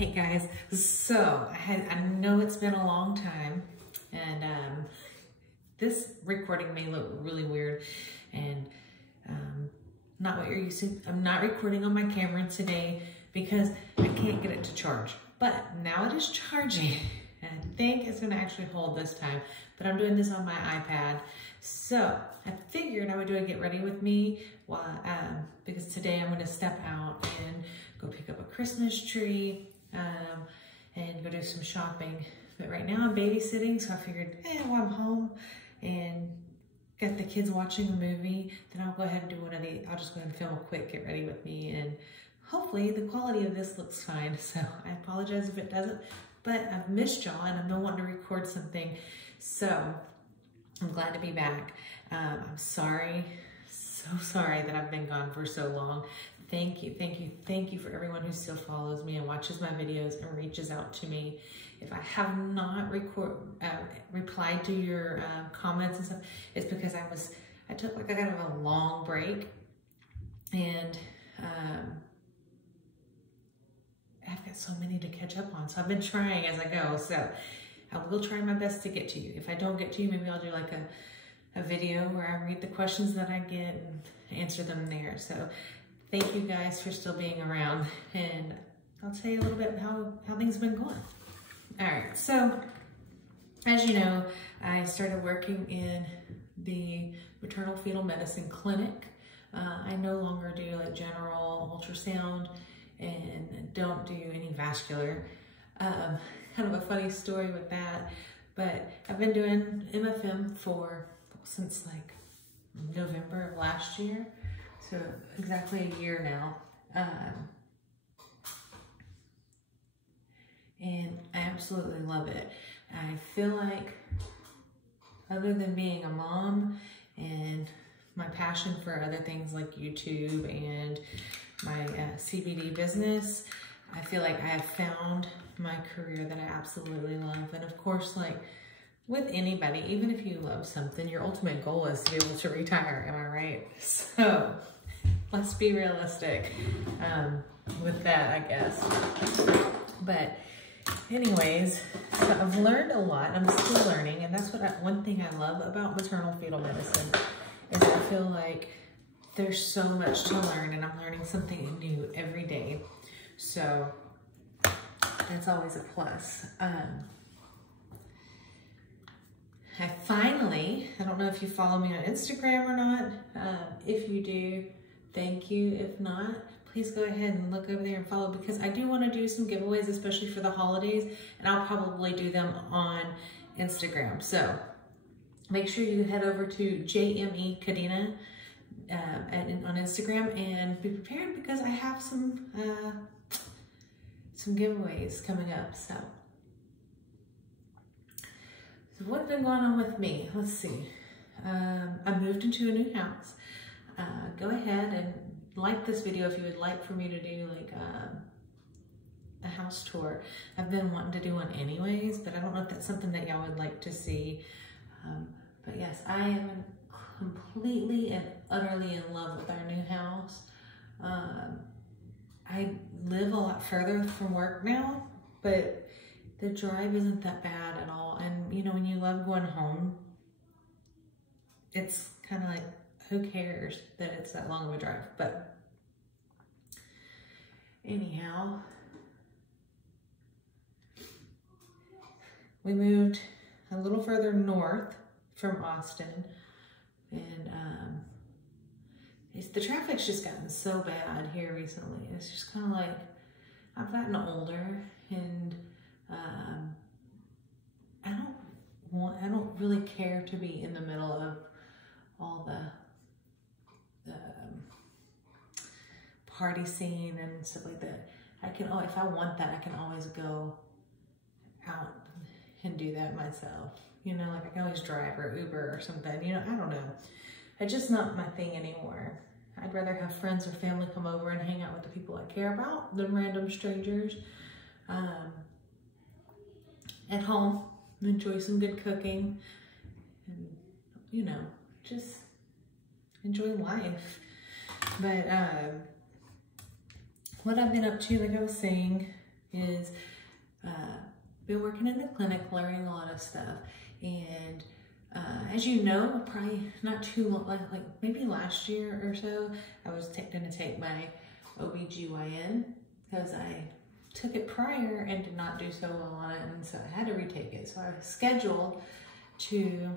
Hey guys, so I know it's been a long time, and this recording may look really weird and not what you're used to. I'm not recording on my camera today because I can't get it to charge, but now it is charging. And I think it's gonna actually hold this time, but I'm doing this on my iPad. So I figured I would do a get ready with me because today I'm gonna step out and go pick up a Christmas tree and go do some shopping. But right now I'm babysitting, so I figured, while I'm home and got the kids watching a movie, then I'll go ahead and do one of these. I'll just go ahead and film a quick get ready with me, and hopefully the quality of this looks fine. So I apologize if it doesn't, but I've missed y'all and I've been wanting to record something. So I'm glad to be back. I'm sorry, so sorry that I've been gone for so long. Thank you for everyone who still follows me and watches my videos and reaches out to me. If I have not replied to your comments and stuff, it's because I took like kind of a long break, and I've got so many to catch up on. So I've been trying as I go. So I will try my best to get to you. If I don't get to you, maybe I'll do like a video where I read the questions that I get and answer them there. So thank you guys for still being around, and I'll tell you a little bit how things have been going. All right, so as you know, I started working in the maternal fetal medicine clinic. I no longer do like general ultrasound and don't do any vascular. Kind of a funny story with that, but I've been doing MFM since like November of last year. So exactly a year now. And I absolutely love it. I feel like, other than being a mom and my passion for other things like YouTube and my CBD business, I feel like I have found my career that I absolutely love. And of course, like with anybody, even if you love something, your ultimate goal is to be able to retire, am I right? So let's be realistic with that, I guess. But anyways, so I've learned a lot. I'm still learning, and that's one thing I love about maternal fetal medicine is I feel like there's so much to learn, and I'm learning something new every day. So that's always a plus. I don't know if you follow me on Instagram or not. If you do, thank you. If not, please go ahead and look over there and follow, because I do want to do some giveaways, especially for the holidays, and I'll probably do them on Instagram. So make sure you head over to JME Kadena on Instagram and be prepared, because I have some giveaways coming up. So what's been going on with me? Let's see. I moved into a new house. Go ahead and like this video if you would like for me to do like a house tour. I've been wanting to do one anyways, but I don't know if that's something that y'all would like to see. But yes, I am completely and utterly in love with our new house. I live a lot further from work now, but the drive isn't that bad at all. And you know, when you love going home, it's kind of like, who cares that it's that long of a drive? But anyhow, we moved a little further north from Austin, and the traffic's just gotten so bad here recently. It's just kind of like, I've gotten older, and I don't really care to be in the middle of all the party scene and stuff like that. If I want that, I can always go out and do that myself. You know, like I can always drive or Uber or something. You know, I don't know. It's just not my thing anymore. I'd rather have friends or family come over and hang out with the people I care about than random strangers. At home, enjoy some good cooking, and you know, just enjoy life. But what I've been up to, like I was saying, is been working in the clinic, learning a lot of stuff. And as you know, probably not too long, like maybe last year or so, I was going to take my OBGYN because I took it prior and did not do so well on it, and so I had to retake it. So I was scheduled to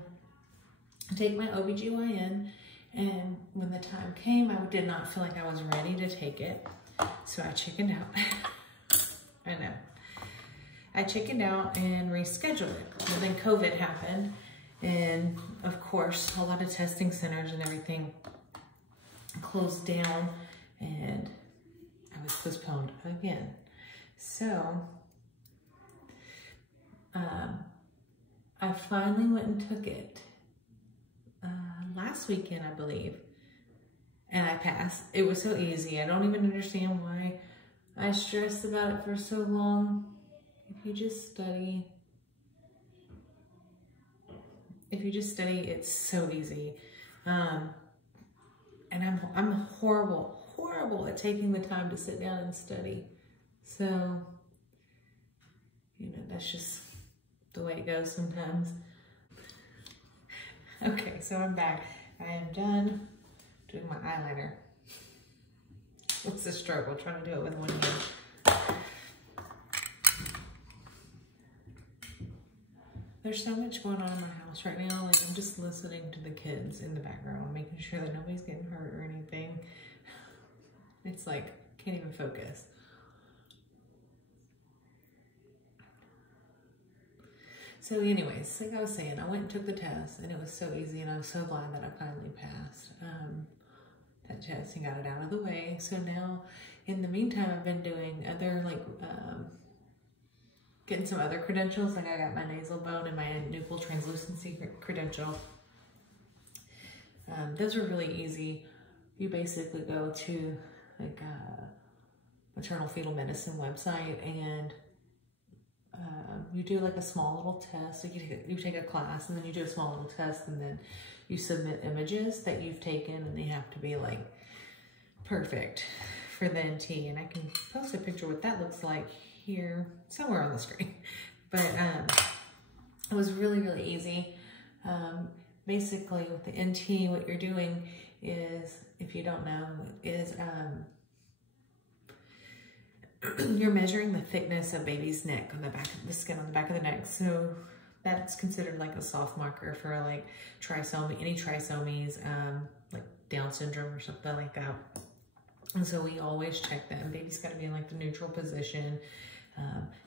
take my OBGYN, and when the time came, I did not feel like I was ready to take it, so I chickened out. I know. I chickened out and rescheduled it. And then COVID happened, and of course, a lot of testing centers and everything closed down, and I was postponed again. So, I finally went and took it last weekend, I believe, and I passed. It was so easy. I don't even understand why I stressed about it for so long. If you just study, it's so easy. And I'm horrible at taking the time to sit down and study. So, you know, that's just the way it goes sometimes. Okay, so I'm back. I am done doing my eyeliner. It's a struggle trying to do it with one hand. There's so much going on in my house right now. Like, I'm just listening to the kids in the background, making sure that nobody's getting hurt or anything. It's like, can't even focus. So anyways, like I was saying, I went and took the test, and it was so easy, and I'm so glad that I finally passed that test and got it out of the way. So now, in the meantime, I've been doing other, like, getting some other credentials. Like, I got my nasal bone and my nuchal translucency credential. Those are really easy. You basically go to, like, maternal fetal medicine website, and you do like a small little test. So you take a class, and then you do a small little test, and then you submit images that you've taken, and they have to be like perfect for the NT. And I can post a picture what that looks like here somewhere on the screen. But it was really, really easy. Basically with the NT, what you're doing is, if you don't know, is you're measuring the thickness of baby's neck on the back of the skin on the back of the neck. So that's considered like a soft marker for like trisomy, any trisomies, like Down syndrome or something like that. And so we always check that. And baby's got to be in like the neutral position.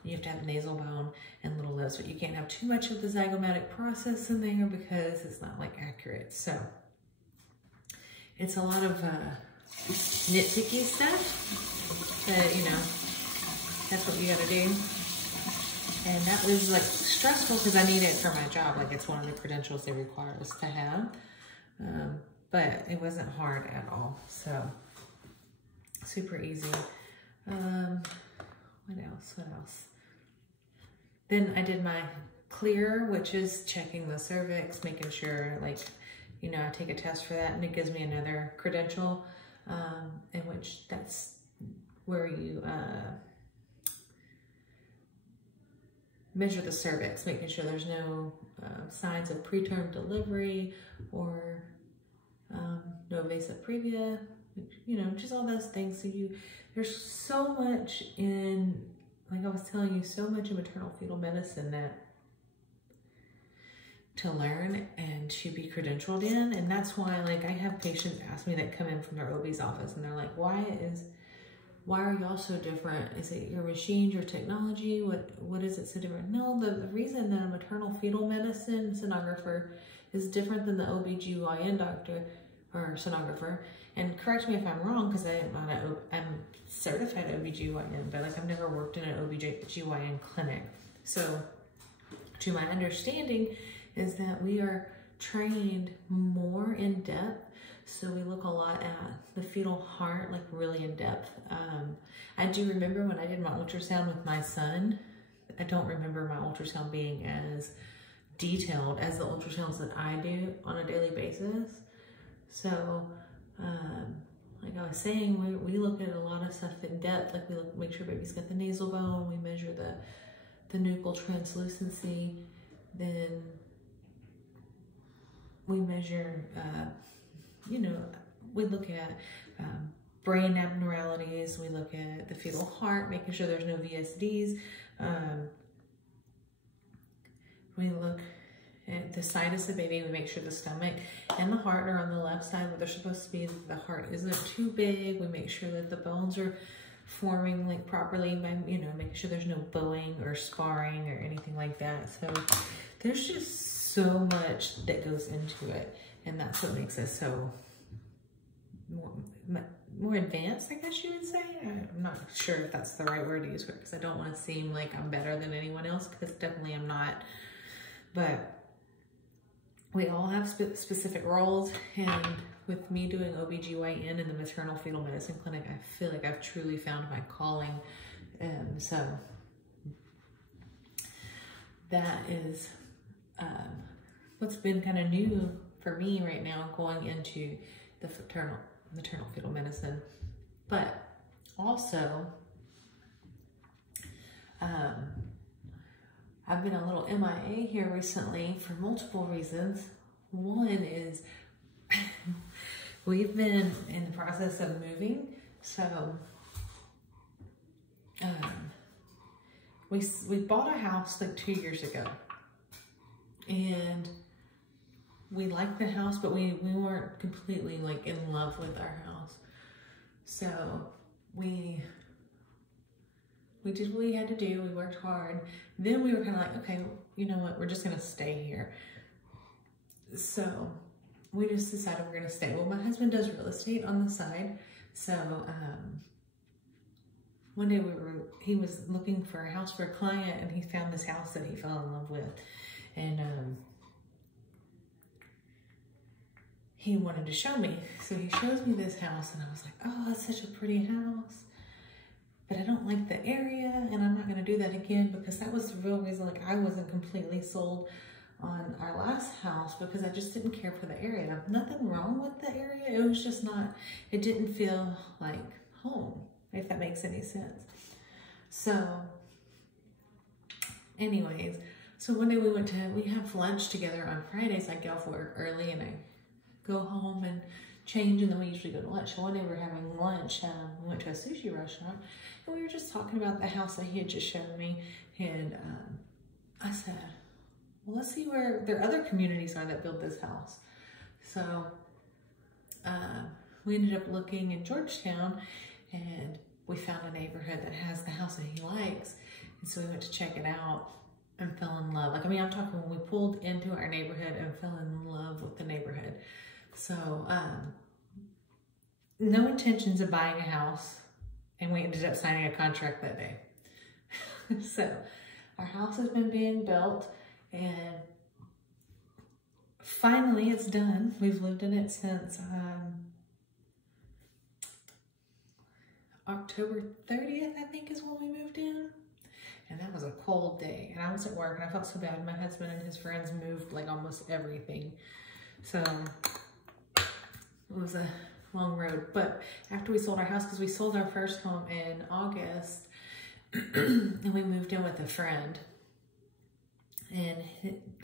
You have to have nasal bone and little lips, but you can't have too much of the zygomatic process in there because it's not like accurate. So it's a lot of nitpicky stuff, but you know, that's what you gotta do. And that was like stressful because I need it for my job. Like, it's one of the credentials they require us to have. But it wasn't hard at all. So super easy. What else? Then I did my clear, which is checking the cervix, making sure, like, you know, I take a test for that, and it gives me another credential, in which that's where you measure the cervix, making sure there's no signs of preterm delivery or no vasa previa, you know, just all those things. So there's so much in, like I was telling you, so much in maternal fetal medicine that to learn and to be credentialed in. And that's why, like, I have patients ask me that come in from their OB's office, and they're like, why are y'all so different? Is it your machines, your technology? What is it so different? No, the reason that a maternal fetal medicine sonographer is different than the OBGYN doctor or sonographer, and correct me if I'm wrong, because I'm certified OBGYN, but like, I've never worked in an OBGYN clinic. So to my understanding is that we are trained more in depth. So we look a lot at the fetal heart, like really in depth. I do remember when I did my ultrasound with my son, I don't remember my ultrasound being as detailed as the ultrasounds that I do on a daily basis. So like I was saying, we look at a lot of stuff in depth. Like we make sure baby's got the nasal bone. We measure the nuchal translucency. Then we measure, you know, we look at brain abnormalities. We look at the fetal heart, making sure there's no VSDs. We look at the sinus of the baby. We make sure the stomach and the heart are on the left side where they're supposed to be. The heart isn't too big. We make sure that the bones are forming like properly by, you know, making sure there's no bowing or sparring or anything like that. So there's just so much that goes into it, and that's what makes us so more advanced, I guess you would say. I'm not sure if that's the right word to use for it, because I don't want to seem like I'm better than anyone else, because definitely I'm not. But we all have specific roles, and with me doing OBGYN in the maternal fetal medicine clinic, I feel like I've truly found my calling. So that is what's been kind of new for me right now, going into the maternal fetal medicine. But also, I've been a little MIA here recently for multiple reasons. One is we've been in the process of moving. So we bought a house like 2 years ago, and we liked the house, but we weren't completely like in love with our house. So we did what we had to do. We worked hard. Then we were kind of like, okay, you know what? We're just going to stay here. So we just decided we're going to stay. Well, my husband does real estate on the side. So one day he was looking for a house for a client, and he found this house that he fell in love with. And he wanted to show me. So he shows me this house, and I was like, oh, that's such a pretty house. But I don't like the area, and I'm not going to do that again, because that was the real reason. Like, I wasn't completely sold on our last house, because I just didn't care for the area. Nothing wrong with the area. It was just not, it didn't feel like home, if that makes any sense. So anyways, so one day we have lunch together on Fridays. I get off work early and I go home and change, and then we usually go to lunch. So one day we were having lunch. We went to a sushi restaurant, and we were just talking about the house that he had just shown me. And I said, well, let's see where their other communities are that built this house. So we ended up looking in Georgetown, and we found a neighborhood that has the house that he likes. And so we went to check it out and fell in love. Like, I mean, I'm talking when we pulled into our neighborhood and fell in love with the neighborhood. So, no intentions of buying a house, and we ended up signing a contract that day. So, our house has been being built, and finally it's done. We've lived in it since October 30th, I think, is when we moved in. And that was a cold day, and I was at work, and I felt so bad. My husband and his friends moved like almost everything. So it was a long road. But after we sold our house, because we sold our first home in August, and we moved in with a friend. And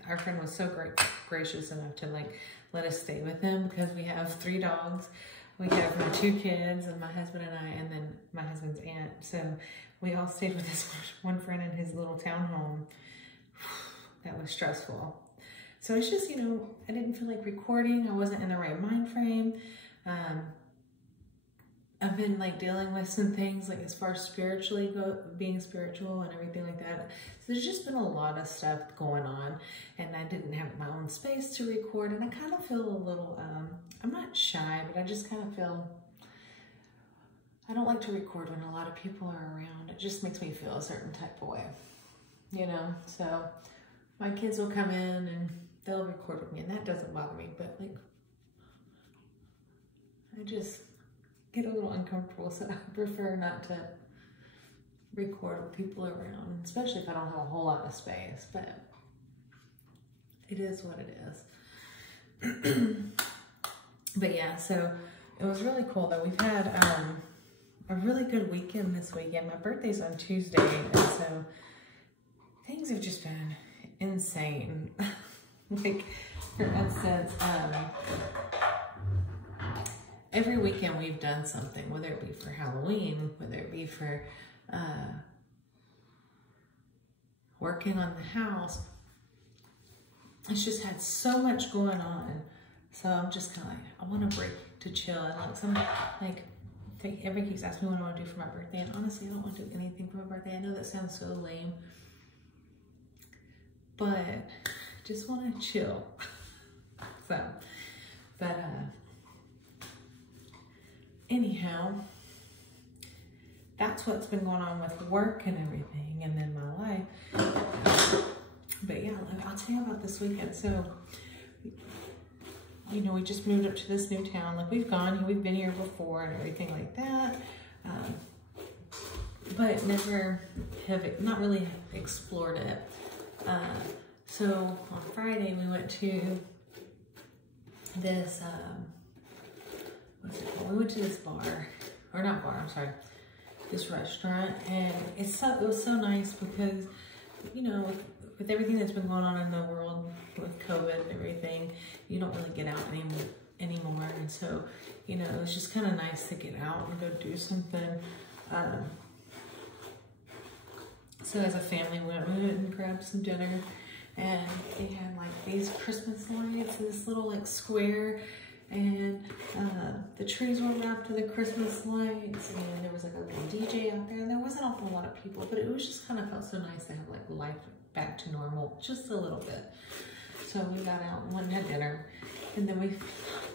our friend was so gracious enough to like let us stay with him, because we have 3 dogs. We have my 2 kids, and my husband and I, and then my husband's aunt. So we all stayed with this one friend in his little townhome. That was stressful. So it's just, you know, I didn't feel like recording. I wasn't in the right mind frame. I've been like dealing with some things like as far as spiritually being spiritual and everything like that. So there's just been a lot of stuff going on, and I didn't have my own space to record, and I kind of feel a little, I'm not shy, but I just kind of feel, I don't like to record when a lot of people are around. It just makes me feel a certain type of way, you know? So my kids will come in and they'll record with me, and that doesn't bother me, but like, I just get a little uncomfortable, so I prefer not to record with people around, especially if I don't have a whole lot of space, but it is what it is. But yeah, so it was really cool though. We've had a really good weekend this weekend. My birthday's on Tuesday, and so things have just been insane. Like, for instance, every weekend we've done something, whether it be for Halloween, whether it be for working on the house. It's just had so much going on. So I'm just kind of like, I want a break to chill. And everybody keeps asking me what I want to do for my birthday. And honestly, I don't want to do anything for my birthday. I know that sounds so lame, but I just want to chill. So, but anyhow, that's what's been going on with work and everything, and then my life. But yeah, I'll tell you about this weekend. So, you know, we just moved up to this new town. Like, we've been here before and everything like that, but not really explored it. So on Friday we went to this, what's it called? We went to this this restaurant, and it was so nice because, you know, with everything that's been going on in the world with COVID and everything, you don't really get out anymore. And so, you know, it was just kind of nice to get out and go do something. So as a family, we went and grabbed some dinner, and they had like these Christmas lights in this little like square, and the trees were wrapped with the Christmas lights, and there was like a little DJ out there, and there wasn't a whole lot of people, but it was just kind of felt so nice to have like life back to normal, just a little bit. So we got out and went and had dinner, and then we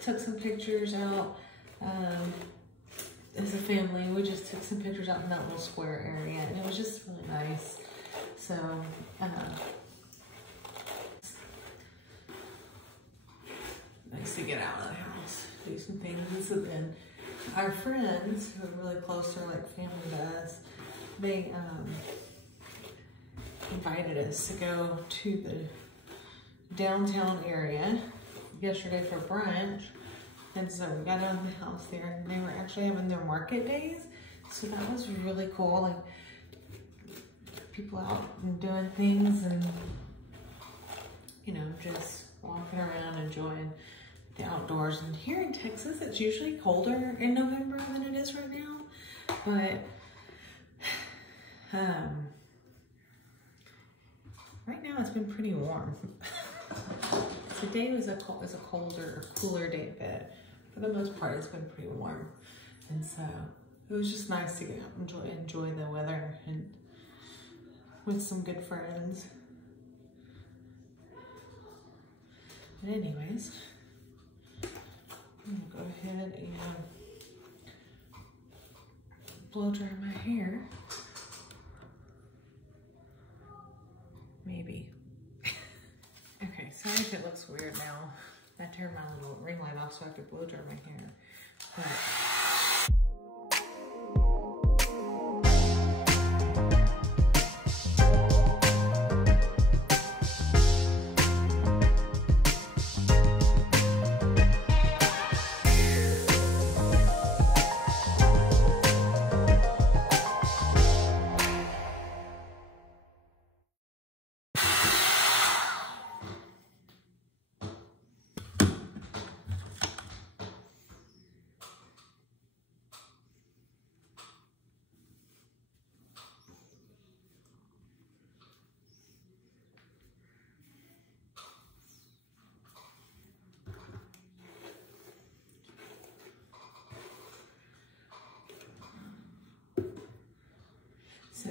took some pictures out. As a family, we just took some pictures out in that little square area, and it was just really nice. So, nice to get out of the house, do some things. And then our friends who are really close to like family to us, they invited us to go to the downtown area yesterday for brunch. And so we got out of the house there, and they were actually having their market days. So that was really cool. Like, people out and doing things, and, you know, just walking around, enjoying the outdoors. And here in Texas, it's usually colder in November than it is right now. But right now it's been pretty warm. Today was a colder or cooler day, but for the most part, it's been pretty warm. And so it was just nice to get out and enjoy the weather and with some good friends. But anyways, I'm gonna go ahead and blow dry my hair. Maybe. Okay, sorry if it looks weird now. I turned my little ring light off so I could blow dry my hair. But so,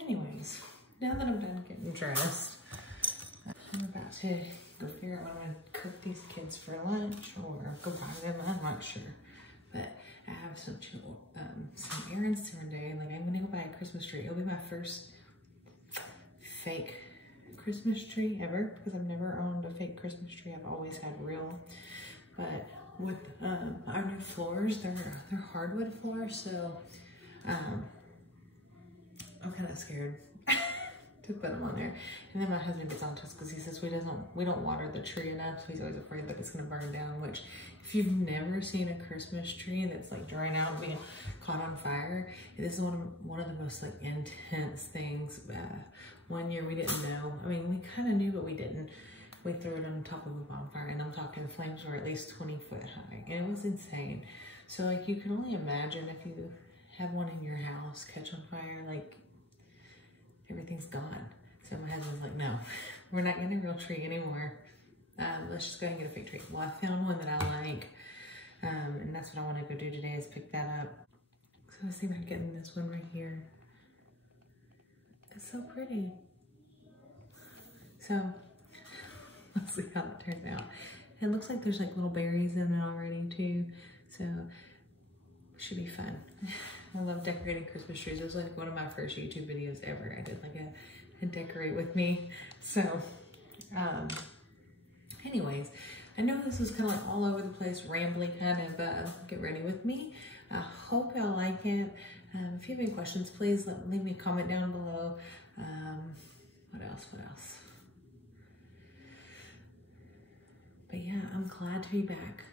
anyways, now that I'm done getting dressed, I'm about to go figure out what I'm gonna cook these kids for lunch, or go buy them. I'm not sure, but I have some errands to run today. Like, I'm gonna go buy a Christmas tree. It'll be my first fake Christmas tree ever, because I've never owned a fake Christmas tree. I've always had real. But with our new floors, they're hardwood floors, so I'm kind of scared. to put them on there. And then my husband gets on to us because he says we don't water the tree enough, so he's always afraid that it's gonna burn down, which if you've never seen a Christmas tree that's like drying out and being caught on fire, this is one of the most like intense things. One year we didn't know. I mean, we kind of knew, but we didn't. We threw it on top of a bonfire, and I'm talking flames were at least 20 foot high, and it was insane. So like you can only imagine if you have one in your house catch on fire, like everything's gone. So my husband's like, no, we're not getting a real tree anymore. Let's just go ahead and get a fake tree. Well, I found one that I like, and that's what I want to go do today is pick that up. So let's see if I can get in this one right here. It's so pretty. So let's see how it turns out. It looks like there's like little berries in it already too. So it should be fun. I love decorating Christmas trees. It was like one of my first YouTube videos ever. I did like a decorate with me. So anyways, I know this was kind of like all over the place, rambling kind of, but get ready with me. I hope y'all like it. If you have any questions, please leave me a comment down below. What else? But yeah, I'm glad to be back.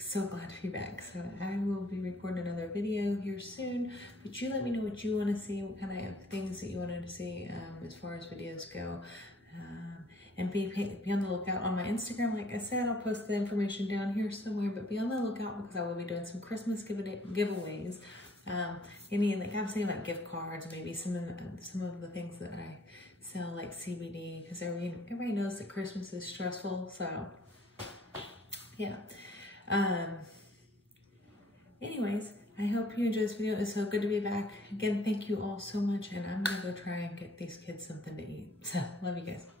So glad to be back. So I will be recording another video here soon, but you let me know what you want to see, what kind of things that you wanted to see as far as videos go. And be on the lookout on my Instagram. Like I said, I'll post the information down here somewhere, but be on the lookout because I will be doing some Christmas giveaways. Like I'm saying, like gift cards, maybe some of the things that I sell, like CBD, because everybody knows that Christmas is stressful. So yeah. Anyways, I hope you enjoyed this video. It's so good to be back. Again, thank you all so much, and I'm gonna go try and get these kids something to eat. So love you guys.